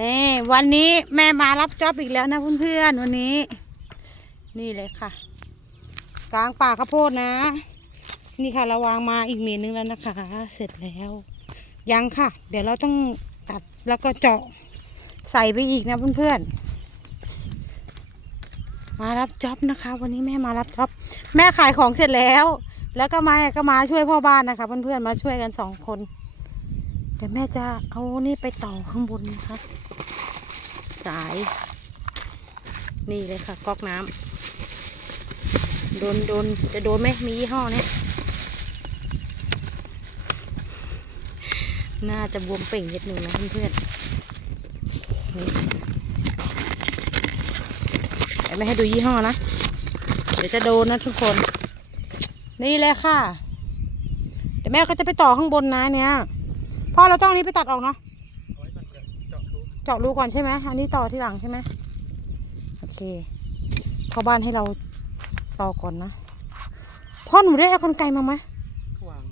นี่วันนี้แม่มารับจ็อบอีกแล้วนะเพื่อนๆวันนี้ นี่เลยค่ะ กลางป่าข้าวโพดนะ นี่ค่ะเราวางมาอีกเมตรนึงแล้วนะคะ เสร็จแล้ว ยังค่ะ เดี๋ยวเราต้องตัดแล้วก็เจาะใส่ไปอีกนะเพื่อนๆมารับจ็อบนะคะ วันนี้แม่มารับจ็อบ แม่ขายของเสร็จแล้ว แล้วก็มาก็มาช่วยพ่อบ้านนะคะ เพื่อนๆมาช่วยกันสองคน ดี๋ยวแม่จะเอานี่ไปต่อข้างบนนะคะสาย นี่เลยค่ะก๊อกน้ำโดนโดนจะโดนไหมมียี่ห้อเนี้ยน่าจะบวมเป่งนิดหนึ่งนะเพื่อนๆนี่แต่ไม่ให้ดูยี่ห้อนะ เดี๋ยวจะโดนนะทุกคน นี่เลยค่ะ เดี๋ยวแม่ก็จะไปต่อข้างบนนะเนี่ย พ่อเราต้องเอานี้ไปตัดออกเนาะเอาไว้ก่อนเดี๋ยวเจาะรูเจาะรูก่อนใช่ไหมอันนี้ต่อที่หลังใช่ไหมโอเคพ่อบ้านให้เราต่อก่อนนะพ่อหนูได้เอากรรไกรมาไหมวาง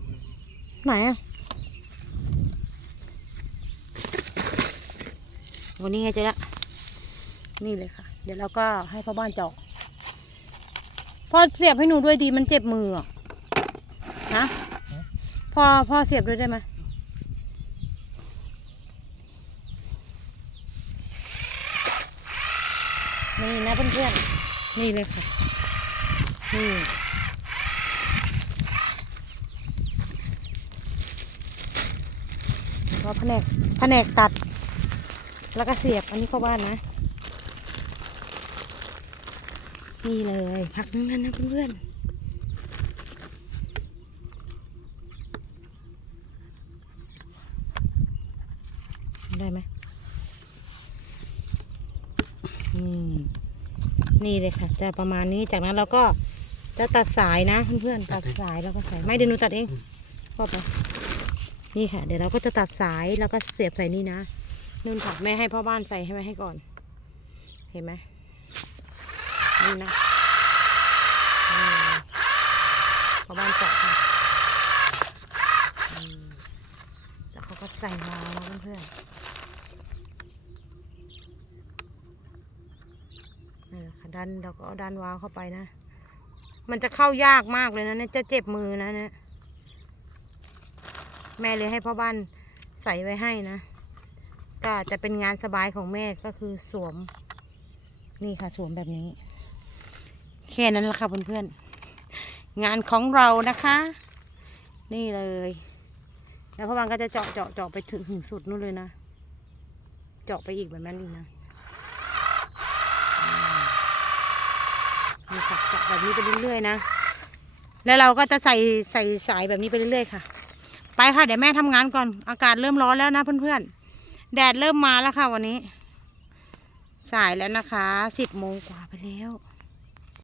ไหนอะวันนี้ไงเจ๊ละนี่เลยค่ะ เดี๋ยวเราก็ให้พ่อบ้านเจาะพ่อเสียบให้หนูด้วยดีมันเจ็บมืออะนะพ่อพ่อเสียบด้วยได้ไหม นี่นะเพื่อนๆ นี่เลยค่ะ นี่เราแผนกแผนกตัด แล้วก็เสียบ อันนี้เข้าบ้านนะ นี่เลยพักนึงนั่นนะเพื่อนๆได้ไหมอืม นี่เลยค่ะ จะประมาณนี้จากนั้นเราก็จะตัดสายนะเพื่อนๆตัดสายแล้วก็ใส่ไม่เดี๋ยวหนูตัดเองพ่อไปนี่ค่ะ เดี๋ยวเราก็จะตัดสายแล้วก็เสียบใส่นี่นะนุ่นค่ะแม่ให้พ่อบ้านใส่ให้ไว้ให้ก่อน เห็นไหมนี่นะพ่อบ้านเจาะค่ะแล้วเขาก็ใส่วาล์วเพื่อนๆ นี่แหละค่ะดันเราก็เอาดันวาวเข้าไปนะ มันจะเข้ายากมากเลยนะเนี่ยจะเจ็บมือนะเนี่ยแม่เลยให้พ่อบ้านใส่ไว้ให้นะ ก็จะเป็นงานสบายของแม่ก็คือสวม นี่ค่ะสวมแบบนี้ แค่นั้นละค่ะเพื่อนๆ งานของเรานะคะ นี่เลย แล้วพ่อบ้านก็จะเจาะเจาะเจาะไปถึงถึงสุดนู่นเลยนะ เจาะไปอีกแบบนั้นอีกนะอืม นี่ค่ะจาะแบบนี้ไปเรื่อยๆนะ แล้วเราก็จะใส่ใส่สายแบบนี้ไปเรื่อยๆค่ะ ไปค่ะเดี๋ยวแม่ทำงานก่อน อากาศเริ่มร้อนแล้วนะเพื่อนๆ แดดเริ่มมาแล้วค่ะวันนี้ สายแล้วนะคะสิบโมงกว่าไปแล้ว